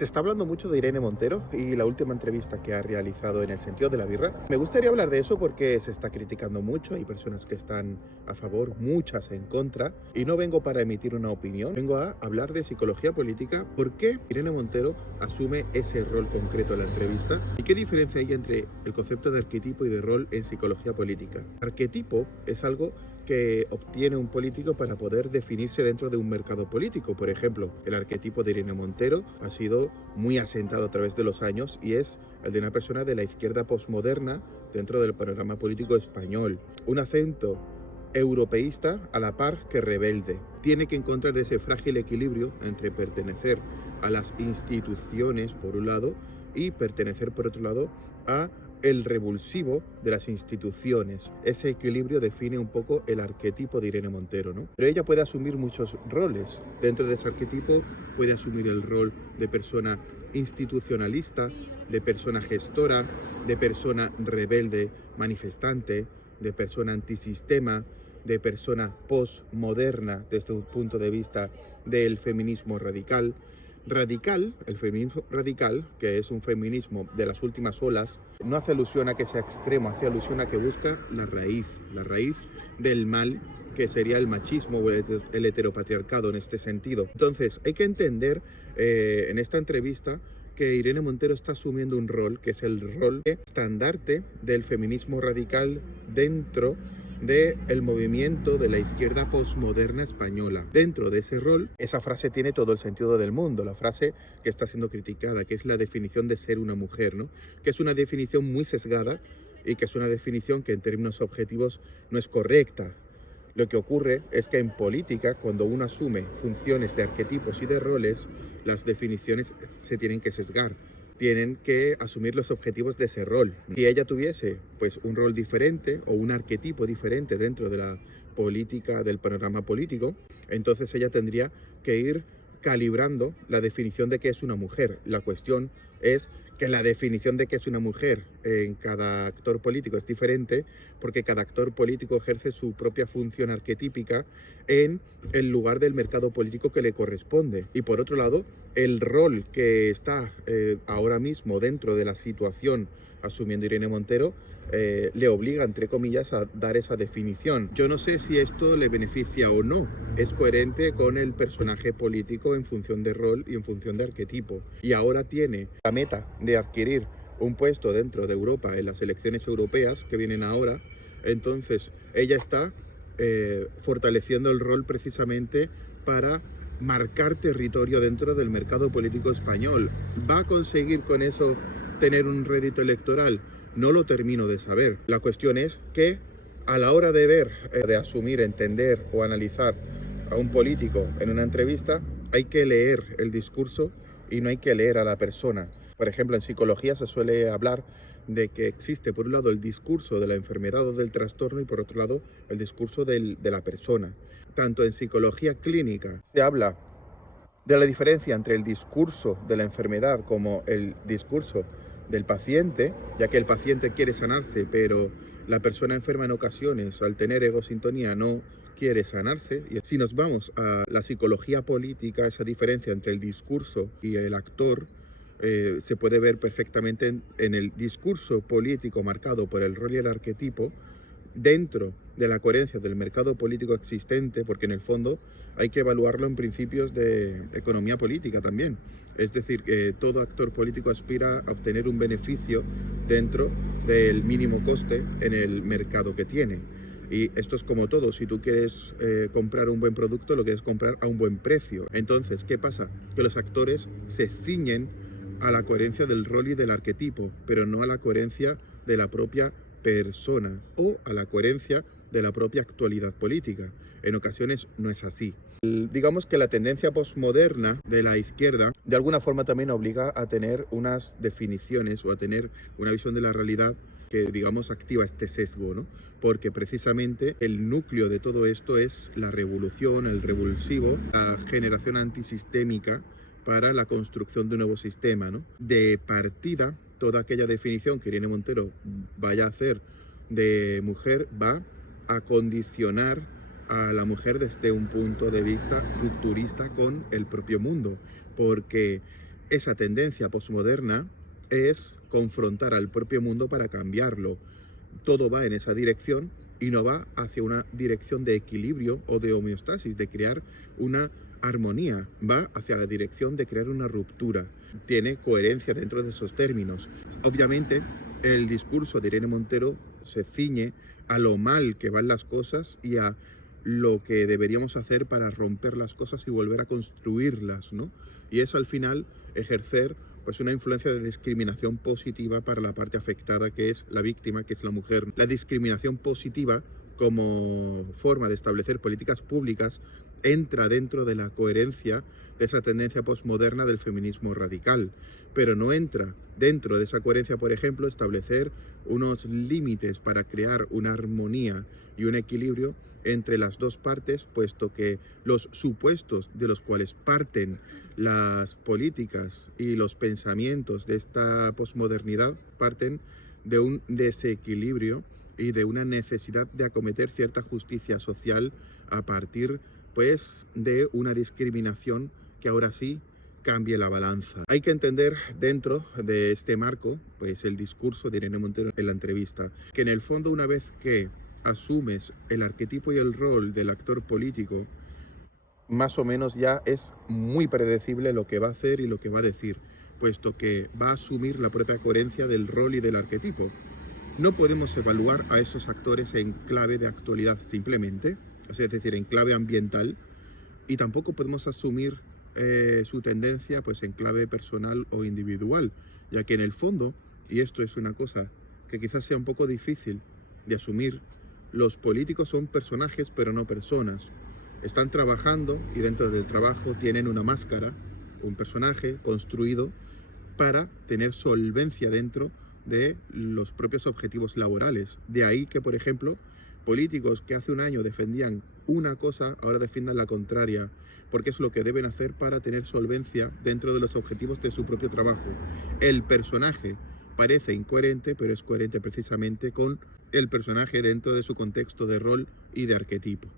Se está hablando mucho de Irene Montero y la última entrevista que ha realizado en El sentido de la birra. Me gustaría hablar de eso porque se está criticando mucho, hay personas que están a favor, muchas en contra, y no vengo para emitir una opinión, vengo a hablar de psicología política, por qué Irene Montero asume ese rol concreto en la entrevista y qué diferencia hay entre el concepto de arquetipo y de rol en psicología política. Arquetipo es algo que obtiene un político para poder definirse dentro de un mercado político. Por ejemplo, el arquetipo de Irene Montero ha sido muy asentado a través de los años y es el de una persona de la izquierda posmoderna dentro del panorama político español. Un acento europeísta a la par que rebelde. Tiene que encontrar ese frágil equilibrio entre pertenecer a las instituciones por un lado y pertenecer por otro lado a el revulsivo de las instituciones. Ese equilibrio define un poco el arquetipo de Irene Montero, ¿no? Pero ella puede asumir muchos roles. Dentro de ese arquetipo puede asumir el rol de persona institucionalista, de persona gestora, de persona rebelde, manifestante, de persona antisistema, de persona postmoderna desde un punto de vista del feminismo radical. El feminismo radical, que es un feminismo de las últimas olas, no hace alusión a que sea extremo, hace alusión a que busca la raíz del mal, que sería el machismo o el heteropatriarcado en este sentido. Entonces, hay que entender en esta entrevista que Irene Montero está asumiendo un rol, que es el rol de estandarte del feminismo radical dentro del movimiento de la izquierda posmoderna española. Dentro de ese rol, esa frase tiene todo el sentido del mundo, la frase que está siendo criticada, que es la definición de ser una mujer, ¿no? Que es una definición muy sesgada y que es una definición que en términos objetivos no es correcta. Lo que ocurre es que en política, cuando uno asume funciones de arquetipos y de roles, las definiciones se tienen que sesgar. Tienen que asumir los objetivos de ese rol. Si ella tuviese pues un rol diferente o un arquetipo diferente dentro de la política, del panorama político, entonces ella tendría que ir calibrando la definición de qué es una mujer. La cuestión es que la definición de qué es una mujer en cada actor político es diferente porque cada actor político ejerce su propia función arquetípica en el lugar del mercado político que le corresponde. Y por otro lado, el rol que está ahora mismo dentro de la situación asumiendo Irene Montero le obliga, entre comillas, a dar esa definición. Yo no sé si esto le beneficia o no. Es coherente con el personaje político en función de rol y en función de arquetipo. Y ahora tiene la meta de adquirir un puesto dentro de Europa en las elecciones europeas que vienen ahora. Entonces, ella está fortaleciendo el rol precisamente para marcar territorio dentro del mercado político español. ¿Va a conseguir con eso tener un rédito electoral? No lo termino de saber. La cuestión es que a la hora de ver, de asumir, entender o analizar a un político en una entrevista, hay que leer el discurso y no hay que leer a la persona. Por ejemplo, en psicología se suele hablar de que existe por un lado el discurso de la enfermedad o del trastorno y por otro lado el discurso de la persona. Tanto en psicología clínica se habla de la diferencia entre el discurso de la enfermedad como el discurso del paciente, ya que el paciente quiere sanarse, pero la persona enferma en ocasiones, al tener egosintonía, no quiere sanarse. Y si nos vamos a la psicología política, esa diferencia entre el discurso y el actor se puede ver perfectamente en el discurso político marcado por el rol y el arquetipo, dentro de la coherencia del mercado político existente, porque en el fondo hay que evaluarlo en principios de economía política también. Es decir, que todo actor político aspira a obtener un beneficio dentro del mínimo coste en el mercado que tiene. Y esto es como todo, si tú quieres comprar un buen producto, lo quieres comprar a un buen precio. Entonces, ¿qué pasa? Que los actores se ciñen a la coherencia del rol y del arquetipo, pero no a la coherencia de la propia persona o a la coherencia de la propia actualidad política. En ocasiones no es así. Digamos que la tendencia posmoderna de la izquierda de alguna forma también obliga a tener unas definiciones o a tener una visión de la realidad que, digamos, activa este sesgo, ¿no? Porque precisamente el núcleo de todo esto es la revolución, el revulsivo, la generación antisistémica para la construcción de un nuevo sistema, ¿no? De partida, toda aquella definición que Irene Montero vaya a hacer de mujer va a condicionar a la mujer desde un punto de vista rupturista con el propio mundo, porque esa tendencia posmoderna es confrontar al propio mundo para cambiarlo. Todo va en esa dirección y no va hacia una dirección de equilibrio o de homeostasis, de crear una armonía, va hacia la dirección de crear una ruptura. Tiene coherencia dentro de esos términos. Obviamente, el discurso de Irene Montero se ciñe a lo mal que van las cosas y a lo que deberíamos hacer para romper las cosas y volver a construirlas, ¿no? Y es al final ejercer pues una influencia de discriminación positiva para la parte afectada, que es la víctima, que es la mujer. La discriminación positiva como forma de establecer políticas públicas entra dentro de la coherencia de esa tendencia posmoderna del feminismo radical, pero no entra dentro de esa coherencia, por ejemplo, establecer unos límites para crear una armonía y un equilibrio entre las dos partes, puesto que los supuestos de los cuales parten las políticas y los pensamientos de esta posmodernidad parten de un desequilibrio y de una necesidad de acometer cierta justicia social a partir pues de una discriminación que ahora sí cambie la balanza. Hay que entender dentro de este marco pues el discurso de Irene Montero en la entrevista, que en el fondo, una vez que asumes el arquetipo y el rol del actor político, más o menos ya es muy predecible lo que va a hacer y lo que va a decir, puesto que va a asumir la propia coherencia del rol y del arquetipo. No podemos evaluar a estos actores en clave de actualidad simplemente, es decir, en clave ambiental, y tampoco podemos asumir su tendencia pues en clave personal o individual, ya que en el fondo, y esto es una cosa que quizás sea un poco difícil de asumir, los políticos son personajes pero no personas. Están trabajando y dentro del trabajo tienen una máscara, un personaje construido para tener solvencia dentro de los propios objetivos laborales. De ahí que, por ejemplo, políticos que hace un año defendían una cosa, ahora defiendan la contraria, porque es lo que deben hacer para tener solvencia dentro de los objetivos de su propio trabajo. El personaje parece incoherente, pero es coherente precisamente con el personaje dentro de su contexto de rol y de arquetipo.